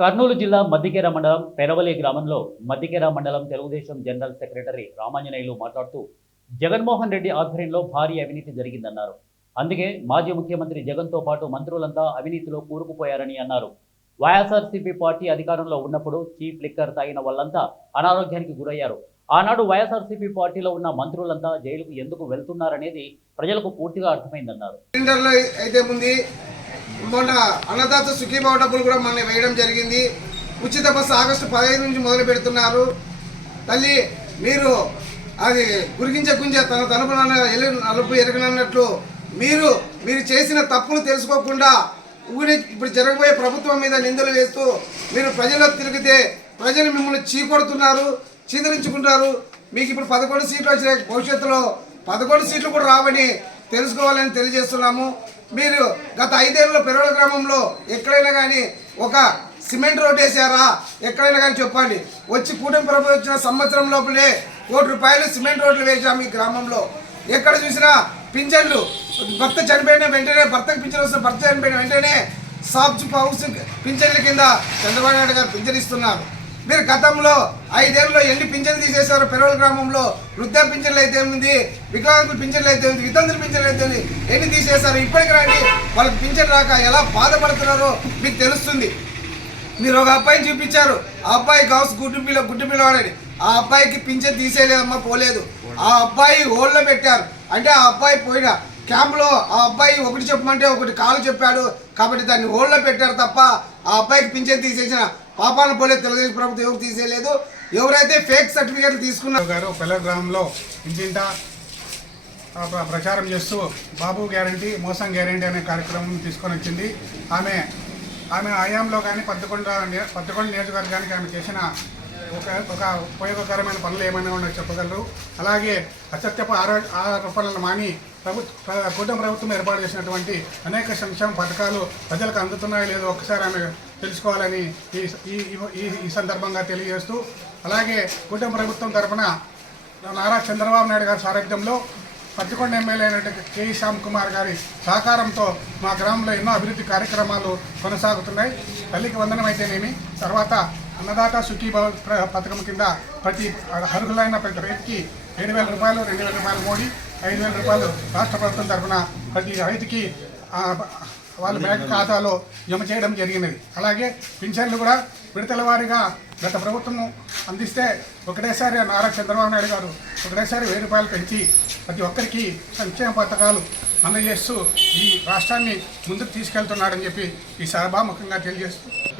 కర్నూలు జిల్లా మద్దికేర మండలం పెరవలి గ్రామంలో మద్దికేర మండలం తెలుగుదేశం జనరల్ సెక్రటరీ రామాంజనేయులు మాట్లాడుతూ జగన్మోహన్ రెడ్డి ఆధ్వర్యంలో భారీ అవినీతి జరిగిందన్నారు. అందుకే మాజీ ముఖ్యమంత్రి జగన్తో పాటు మంత్రులంతా అవినీతిలో కూరుకుపోయారని అన్నారు. వైఎస్ఆర్సీపీ పార్టీ అధికారంలో ఉన్నప్పుడు చీప్ లిక్కర్ తాగిన వాళ్ళంతా అనారోగ్యానికి గురయ్యారు. ఆనాడు వైఎస్ఆర్సీపీ పార్టీలో ఉన్న మంత్రులంతా జైలుకు ఎందుకు వెళ్తున్నారనేది ప్రజలకు పూర్తిగా అర్థమైందన్నారు. మొన్న అన్నదాత సుఖీభావ డబ్బులు కూడా మొన్న వేయడం జరిగింది. ఉచిత బస్సు ఆగస్టు 15 నుంచి మొదలు పెడుతున్నారు. తల్లి మీరు అది గురిగించే గుంజే తన తలుపున నలుపు ఎరగనన్నట్లు మీరు చేసిన తప్పులు తెలుసుకోకుండా ఇప్పుడు జరగబోయే ప్రభుత్వం మీద నిందలు వేస్తూ మీరు ప్రజల్లో తిరిగితే ప్రజలు మిమ్మల్ని చీకొడుతున్నారు, చీదరించుకుంటారు. మీకు ఇప్పుడు 11 సీట్లు వచ్చినాయి, భవిష్యత్తులో 11 సీట్లు కూడా రావని తెలుసుకోవాలని తెలియజేస్తున్నాము. మీరు గత 5 ఏళ్ళలో పెరవల గ్రామంలో ఎక్కడైనా కానీ ఒక సిమెంట్ రోడ్ వేసారా? ఎక్కడైనా కానీ చెప్పండి. వచ్చి కూటమి ప్రభుత్వం వచ్చిన సంవత్సరం లోపలే ₹1 కోటి సిమెంట్ రోడ్లు వేసాము ఈ గ్రామంలో. ఎక్కడ చూసినా పింఛన్లు, భర్త చనిపోయిన వెంటనే భర్తకు పింఛన్ వస్తే భర్త చనిపోయిన వెంటనే సాఫ్ట్ హౌస్ పింఛన్ల కింద చంద్రబాబు నాయుడు గారు పింఛన్ ఇస్తున్నారు. మీరు గతంలో 5 ఏళ్ళలో ఎన్ని పింఛన్లు తీసేశారు పెరవల గ్రామంలో? వృద్ధా పింఛన్లు అయితే ఉంది, వికలాంగుల పింఛన్లు అయితే ఉంది, వితంతుల పింఛన్లు అయితే ఉంది, ఎన్ని తీసేశారు? ఇప్పటికి రండి, వాళ్ళకి పింఛన్ రాక ఎలా బాధపడుతున్నారో మీకు తెలుస్తుంది. మీరు ఒక అబ్బాయిని చూపించారు, ఆ అబ్బాయి గౌస్ గుడ్డు పిల్లవాడని. ఆ అబ్బాయికి పింఛన్ తీసేయలేదమ్మా, పోలేదు. ఆ అబ్బాయి హోల్లో పెట్టారు. అంటే ఆ అబ్బాయి పోయిన క్యాంప్లో ఆ అబ్బాయి ఒకటి చెప్పమంటే ఒకటి కాలు చెప్పాడు కాబట్టి దాన్ని హోల్లో పెట్టారు తప్ప ఆ అబ్బాయికి పింఛన్ తీసేసిన పాపాలను పోలేదు. తెలుగుదేశం ప్రభుత్వం ఎవరు తీసేయలేదు. ఎవరైతే ఫేక్ సర్టిఫికేట్లు తీసుకున్నారు గారు పెళ్ళ గ్రామంలో ఇంటింటా ప్రచారం చేస్తూ బాబు గ్యారంటీ మోసం గ్యారంటీ అనే కార్యక్రమం తీసుకొని వచ్చింది. ఆమె హయాంలో కానీ 11 నియోజకవర్గానికి ఆమె చేసిన ఒక ఉపయోగకరమైన పనులు ఏమైనా ఉన్నాయో చెప్పగలరు. అలాగే అసత్యపు ఆరోపణలను మాని కూటమి ప్రభుత్వం ఏర్పాటు చేసినటువంటి అనేక సంక్షేమ పథకాలు ప్రజలకు అందుతున్నాయో లేదో ఒకసారి ఆమె తెలుసుకోవాలని ఈ సందర్భంగా తెలియజేస్తూ, అలాగే కూటమి ప్రభుత్వం తరఫున నారా చంద్రబాబు నాయుడు గారి సారథ్యంలో 11 ఎమ్మెల్యే అయినటువంటి కేఈ శ్యామ్ కుమార్ గారి సహకారంతో మా గ్రామంలో ఎన్నో అభివృద్ధి కార్యక్రమాలు కొనసాగుతున్నాయి. తల్లికి వందనం అయితేనేమి, తర్వాత అన్నదాత సుఖీభావ పథకం కింద ప్రతి అర్హులైన ప్రతి రైతుకి ₹7,000, ₹2,000 మోడీ, ₹5,000 రాష్ట్ర ప్రభుత్వం తరఫున ప్రతి రైతుకి వాళ్ళ బ్యాంక్ ఖాతాలో జమ చేయడం జరిగినది. అలాగే పింఛన్లు కూడా విడతల వారీగా గత ప్రభుత్వం అందిస్తే ఒకటేసారి నారా చంద్రబాబు నాయుడు గారు ఒకటేసారి ₹1,000 పెంచి ప్రతి ఒక్కరికి సంక్షేమ పథకాలు అందజేస్తూ ఈ రాష్ట్రాన్ని ముందుకు తీసుకెళ్తున్నాడని చెప్పి ఈ సభాముఖంగా తెలియజేస్తూ